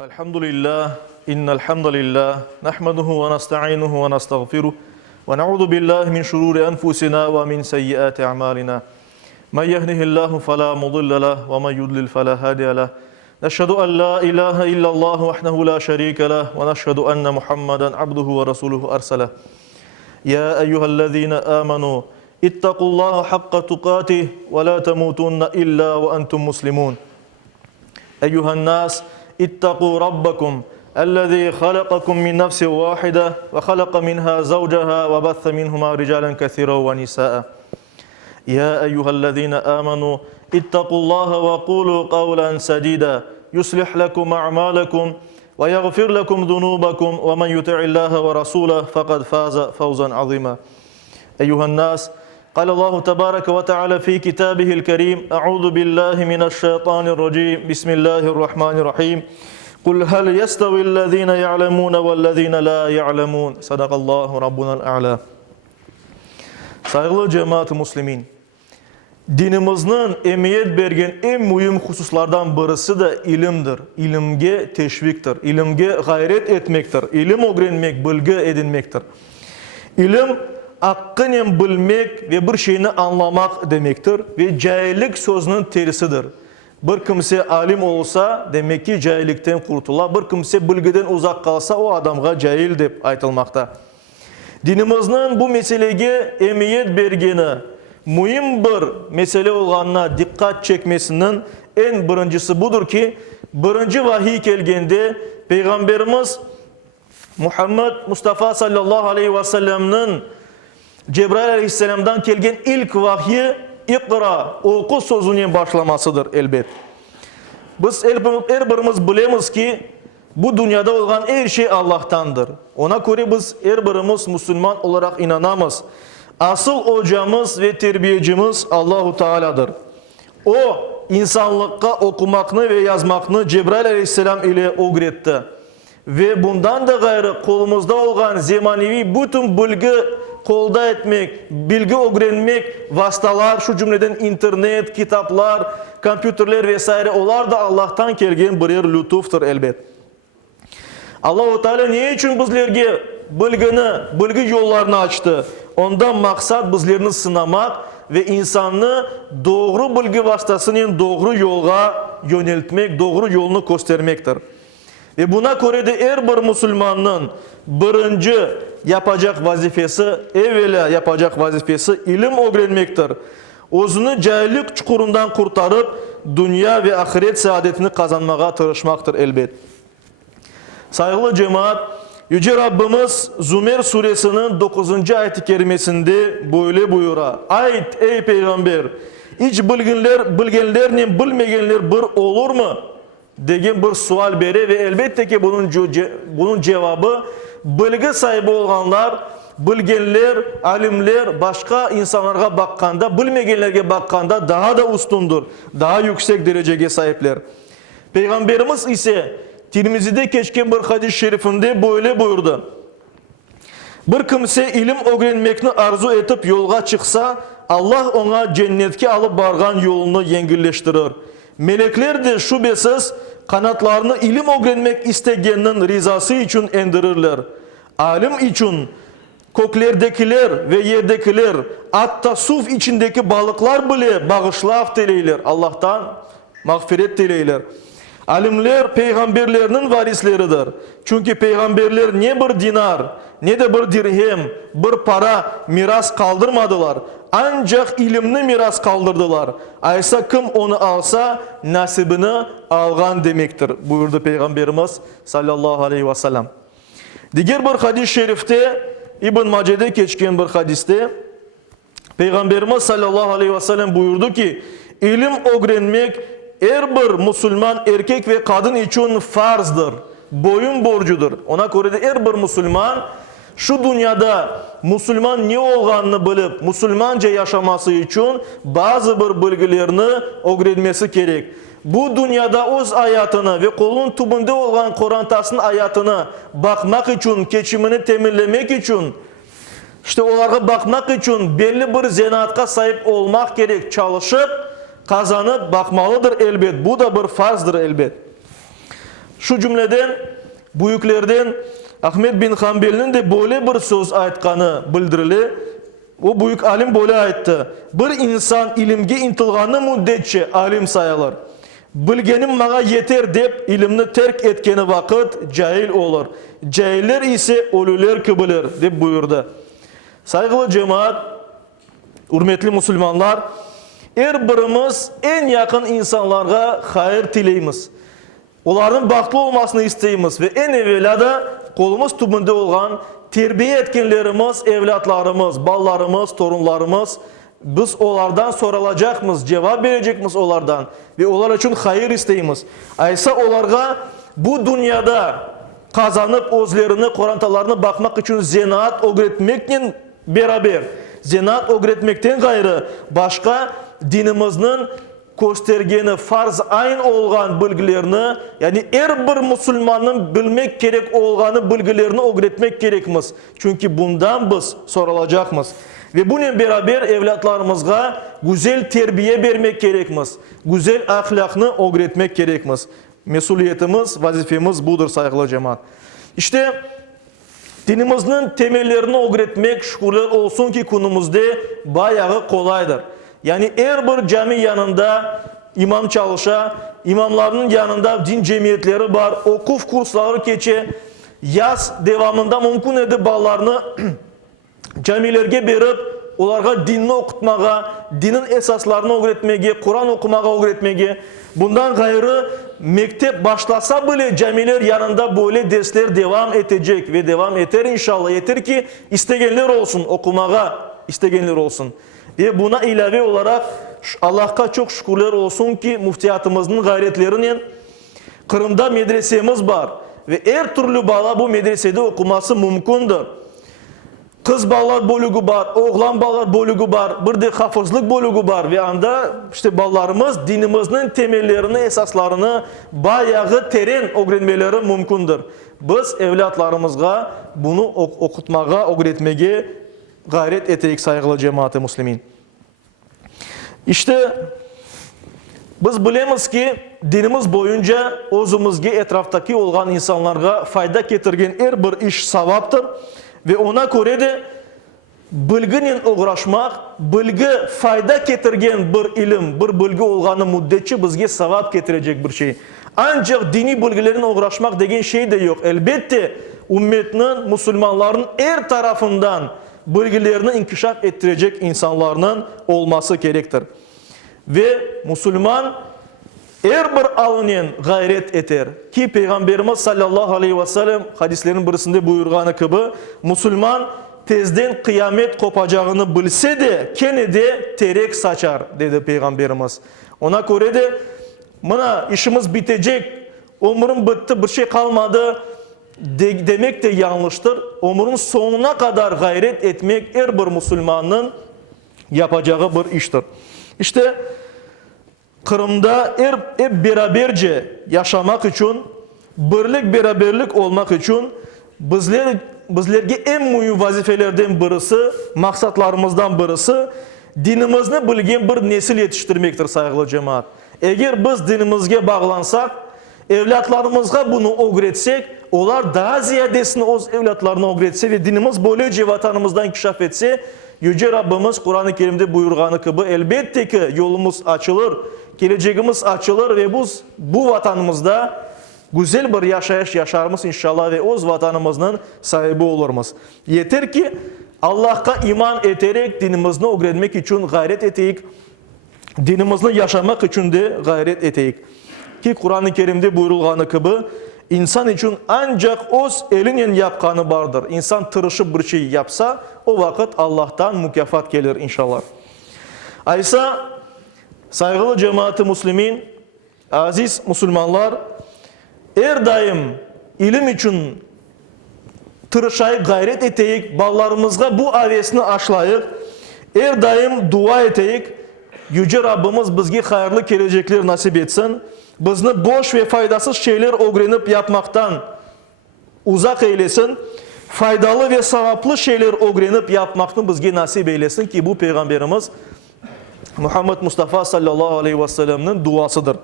Elhamdülillah, innel hamdalillah, nahmaduhu ve nasta'inuhu ve nastağfiruh ve na'udhu billahi min şururi enfusina ve min seyyiati a'malina. Men yehdihillahu fela mudille leh ve men yudlil fela hadiye leh. Neşhedü en la ilahe illallah vahdehu la şerike leh ve neşhedü enne Muhammeden abduhu ve resuluhu erseleh. Ya eyyühellezine amenu ittaqullaha hakka tukatih ve la temutunne illa ve entum muslimun. Eyyühen nas اتقوا ربكم الذي خلقكم من نفس واحدة وخلق منها زوجها وبث منهما رجالا كثيرا ونساء يا أيها الذين آمنوا اتقوا الله وقولوا قولا سديدا يصلح لكم أعمالكم ويغفر لكم ذنوبكم ومن يطع الله ورسوله فقد فاز فوزا عظيما أيها الناس قال الله تبارك وتعالى في كتابه الكريم أعوذ بالله من الشيطان الرجيم بسم الله الرحمن الرحيم قل هل يستوي الذين يعلمون والذين لا يعلمون صدق الله ربنا الأعلى. Saygılı cemaat-i muslimin, dinimizin emniyet bergen en mühim hususlardan birisi de ilimdir. İlimge teşviktir, ilimge gayret etmektir, ilim öğrenmek, bilgi edinmektir. İlim hakkını bilmek ve bir şeyini anlamak demektir ve cahillik sözünün tersidir. Bir kimse alim olsa demek ki cahillikten kurtular. Bir kimse bilgiden uzak kalsa o adamga cahil dep aytılmakta. Dinimizin bu meseleye emniyet bergeni mühim bir mesele olganına dikkat çekmesinin en birincisi budur ki birinci vahiy kelgende Peygamberimiz Muhammed Mustafa sallallahu aleyhi ve sellem'nin Cebrail aleyhisselamdan kelgen ilk vahyi İkra, oku sözünün başlamasıdır elbet. Biz her birimiz bilemiz ki bu dünyada olan her şey Allah'tandır. Ona göre biz her birimiz Müslüman olarak inanamız. Asıl hocamız ve terbiyecimiz Allahu Teala'dır. O insanlıkta okumakını ve yazmakını Cebrail aleyhisselam ile öğretti. Ve bundan da gayrı kolumuzda olan zemanevi bütün bilgi kolda etmek, bilgi öğrenmek vasıtalar, şu cümleden internet, kitaplar, kompüterler vesaire, onlar da Allah'tan kelgen birer lütuftur elbet. Allah-u Teala niye için bizlerge bilgi yollarını açtı? Ondan maksat bizlerini sınamak ve insanı doğru bilgi vasıtasının doğru yola yöneltmek, doğru yolunu göstermektir. Ve buna göre de her bir Müslümanın birinci yapacak vazifesi, evvela yapacak vazifesi ilim öğrenmektir. Özünü cahillik çukurundan kurtarıp dünya ve ahiret saadetini kazanmaya çalışmaktır elbet. Saygılı cemaat, Yüce Rabbimiz Zümer suresinin 9. ayet-i kerimesinde böyle buyura. Ayet ey peygamber, hiç bilgenlerle bilmeyenler bir olur mu? Degen bir sual beri ve elbette ki bunun cevabı bilgi sahibi olanlar, bilgenler, alimler başka insanlara bakkanda, bilmeyenlerge bakkanda daha da ustundur. Daha yüksek dereceye sahipler. Peygamberimiz ise Tirmizi'de geçen bir hadis-i şerifinde böyle buyurdu. Bir kimse ilim öğrenmekni arzu etip yolga çıksa Allah ona cennetke alıp bargan yolunu yengilleştirir. Melekler de şüphesiz kanatlarını ilim öğrenmek isteyeninin rizası için endirirler. Alim için köklerdekiler ve yerdekiler, hatta suf içindeki balıklar bile bağışlaf dileyler. Allah'tan mağfiret dileyler. Alimler peygamberlerinin varisleridir. Çünkü peygamberler ne bir dinar, ne de bir dirhem, bir para miras kaldırmadılar. Ancak ilimni miras kaldırdılar. Aysa kim onu alsa nasibini algan demektir buyurdu Peygamberimiz sallallahu aleyhi ve sellem. Diğer bir hadis-i şerifte İbn Mace'de geçen bir hadiste Peygamberimiz sallallahu aleyhi ve sellem buyurdu ki ilim öğrenmek her bir Müslüman erkek ve kadın için farzdır. Boyun borcudur. Ona göre de her bir Müslüman şu dünyada Müslüman ne olduğunu bilip Müslümanca yaşaması için bazı bir bilgilerini öğrenmesi gerek. Bu dünyada öz hayatını ve kolun tubunda olan Kur'an-tasının hayatını bakmak için, geçimini teminlemek için, işte onlara bakmak için belli bir zanaatka sahip olmak gerek. Çalışıp kazanıp bakmalıdır elbet. Bu da bir farzdır elbet. Şu cümleden, büyüklerden Ahmet bin Hanbel'in de böyle bir söz aytkanı bildirili. O büyük alim böyle aytdı. Bir insan ilimge intilganı müddetçe alim sayılır. Bilgenim mağa yeter dep ilimni terk etkeni vakit cahil olur. Cahiller ise ölüler kıbılır dep buyurdu. Saygılı cemaat, hürmetli Müslümanlar, her birimiz en yakın insanlarga hayır tileymiz. Onların baklı olmasını isteyimiz ve en evvela da kolumuz tübünde olan terbiye etkenlerimiz, evlatlarımız, ballarımız, torunlarımız, biz onlardan sorulacakmız, cevap verecekmiz onlardan ve onlar için hayır isteyimiz. Aysa onlarga bu dünyada kazanıp özlerini, korantalarını bakmak için zinaat öğretmekle beraber, zinaat öğretmekten gayrı başka dinimizin göstergeni farz ayn olgan bilgilerini, yani her bir Müslümanın bilmek gerek olganı bilgilerini öğretmek gerekmiz. Çünkü bundan biz sorulacakmız. Ve bununla beraber evlatlarımızga güzel terbiye vermek gerekmiz. Güzel ahlakını öğretmek gerekmiz. Mesuliyetimiz, vazifemiz budur saygılı cemaat. İşte dinimizin temellerini öğretmek şükürler olsun ki günümüzde bayağı kolaydır. Yani her bir cami yanında imam çalışa, imamlarının yanında din cemiyetleri var, okuf kursları keçe, yaz devamında mümkün edip ballarını camilerge berip, onlarga dinini okutmağa, dinin esaslarını öğretmeye, Kur'an okumağa öğretmeye, bundan gayrı mektep başlasa bile camiler yanında böyle dersler devam edecek ve devam eder inşallah. Yeter ki istegenler olsun, okumağa istegenler olsun. Ve buna ilave olarak Allah'a çok şükürler olsun ki muftiyatımızın gayretlerinin Kırım'da medresemiz var. Ve her türlü bala bu medresede okuması mümkündür. Kız ballar bölügü var, oğlan ballar bölügü var, bir de hafızlık bölügü var ve anda işte ballarımız dinimizin temellerini, esaslarını bayağı terin öğrenmeleri mümkündür. Biz evlatlarımızga bunu okutmağa, öğretmeye gayret ettik saygılı cemaat-i muslimin. İşte biz bilemiz ki dinimiz boyunca özümüzge etraftaki olgan insanlarga fayda getirgen her bir iş savaptır. Ve ona göre de bilginin uğraşmak, bilgi fayda getirgen bir ilim, bir bilgi olganı müddetçe bizge savap getirecek bir şey. Ancak dini bilgilerin uğraşmak degen şey de yok. Elbette ümmetinin, Müslümanların her tarafından bilgilerini inkişaf ettirecek insanların olması gerektir. Ve Müslüman her bir alınen gayret eter. Ki Peygamberimiz sallallahu aleyhi ve sellem hadislerin birisinde buyurganı gibi Müslüman tezden kıyamet kopacağını bilse de kene de terek saçar dedi Peygamberimiz. Ona göre de buna işimiz bitecek, ömrüm bitti bir şey kalmadı demek de yanlıştır. Ömrün sonuna kadar gayret etmek her bir Müslümanın yapacağı bir iştir. İşte Kırım'da hep beraberce yaşamak için, birlik beraberlik olmak için bizlerge en mühim vazifelerden birisi, maksatlarımızdan birisi dinimizni bilgen bir nesil yetiştirmektir saygılı cemaat. Eğer biz dinimizge bağlansak, evlatlarımızga bunu öğretsek, onlar daha ziyadesini o evlatlarına öğretse ve dinimiz böylece vatanımızdan inkişaf etse, Yüce Rabbimiz Kur'an-ı Kerim'de buyurganı gibi elbette ki yolumuz açılır, geleceğimiz açılır ve bu vatanımızda güzel bir yaşayış yaşarımız inşallah ve o vatanımızın sahibi oluruz. Yeter ki Allah'a iman ederek dinimizni öğrenmek için gayret eteyik, dinimizni yaşamak için de gayret eteyik. Ki Kur'an-ı Kerim'de buyurulganı gibi insan için ancak öz elinin yapkanı vardır. İnsan tırışıp bir şey yapsa o vakit Allah'tan mükafat gelir inşallah. Aysa saygılı cemaat-i muslimin, aziz Müslümanlar, her daim ilim için tırışayıp gayret eteyik, ballarımızga bu avesini aşlayık, her daim dua eteyik, Yüce Rabbimiz bizge hayırlı gelecekler nasip etsin, bizni boş ve faydasız şeyler öğrenip yapmaktan uzak eylesin, faydalı ve sevaplı şeyler öğrenip yapmaktan bizge nasip eylesin ki bu Peygamberimiz Muhammed Mustafa sallallahu aleyhi ve sellem'nin duasıdır.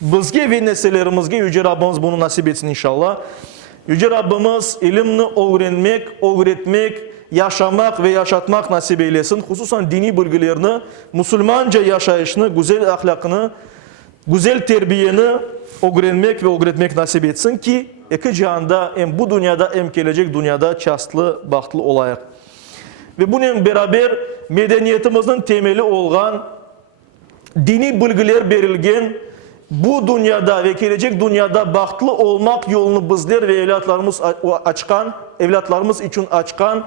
Bizge ve nesillerimizge Yüce Rabbimiz bunu nasip etsin inşallah. Yüce Rabbimiz ilimni öğrenmek, öğretmek, yaşamak ve yaşatmak nasip eylesin. Hususan dini bilgilerini, Müslümanca yaşayışını, güzel ahlakını, güzel terbiyeni öğrenmek ve öğretmek nasip etsin ki iki cihanda hem bu dünyada hem gelecek dünyada çastlı, bahtlı olayak. Ve bununla beraber medeniyetimizin temeli olan dini bilgiler verilgen bu dünyada ve gelecek dünyada bahtlı olmak yolunu bizler ve evlatlarımız için açkan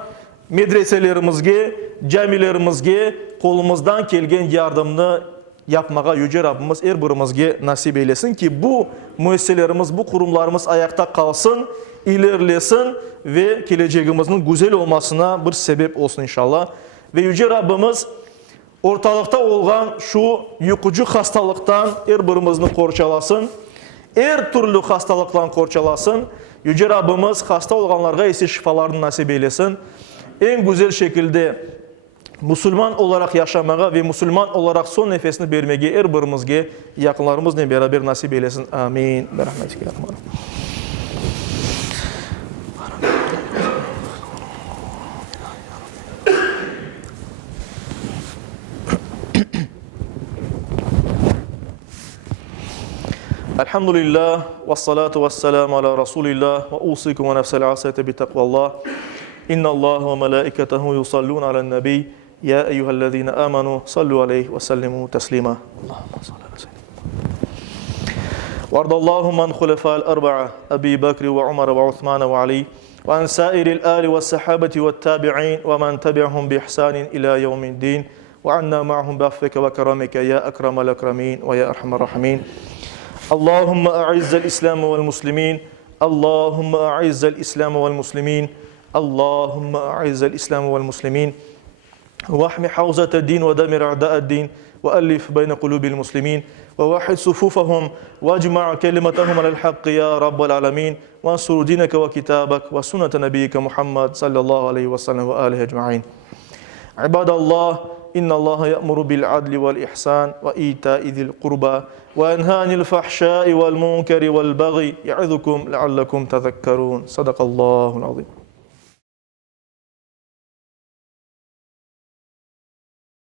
medreselerimizge, camilerimizge kolumuzdan gelgen yardımını yapmağa Yüce Rabbimiz her birimizge nasip eylesin ki bu müesseselerimiz, bu kurumlarımız ayakta kalsın, ilerlesin ve geleceğimizin güzel olmasına bir sebep olsun inşallah. Ve Yüce Rabbimiz ortalıkta olan şu yukucu hastalıktan her birimizni korçalasın. Her türlü hastalıktan korçalasın. Yüce Rabbimiz hasta olanlara ise şifalarını nasip eylesin. En güzel şekilde Müslüman olarak yaşamaya ve Müslüman olarak son nefesini vermeye her birimizge yakınlarımızla beraber nasip eylesin. Amin. Elhamdülillah ve salatu ve selamu ala Resulillah ve usikum ve nefsel asayete bi takvallah. İnna Allah ve melaiketehu yusallun ala nebi. Ya eyyühellezine amanu sallu aleyhi ve sellimu teslima. Allahümme salli ala seyyidina. وارض اللهم عن خلفاء الأربعة أبي بكر وعمر وعثمان وعلي وعن سائر الآل والصحابة والتابعين ومن تبعهم بإحسان إلى يوم الدين وعنا معهم بعفوك وكرمك يا أكرم الأكرمين ويا أرحم الراحمين. اللهم أعز الإسلام والمسلمين. اللهم أعز الإسلام والمسلمين. اللهم أعز الإسلام والمسلمين. واحمي حوزة الدين ودمر أعداء الدين وألف بين قلوب المسلمين ووحد صفوفهم واجمع كلمتهم على الحق يا رب العالمين وانصر دينك وكتابك وسنة نبيك محمد صلى الله عليه وسلم وآله أجمعين. عباد الله إن الله يأمر بالعدل والإحسان وإيتاء ذي القربى وينهى عن الفحشاء والمنكر والبغي يعظكم لعلكم تذكرون. صدق الله العظيم.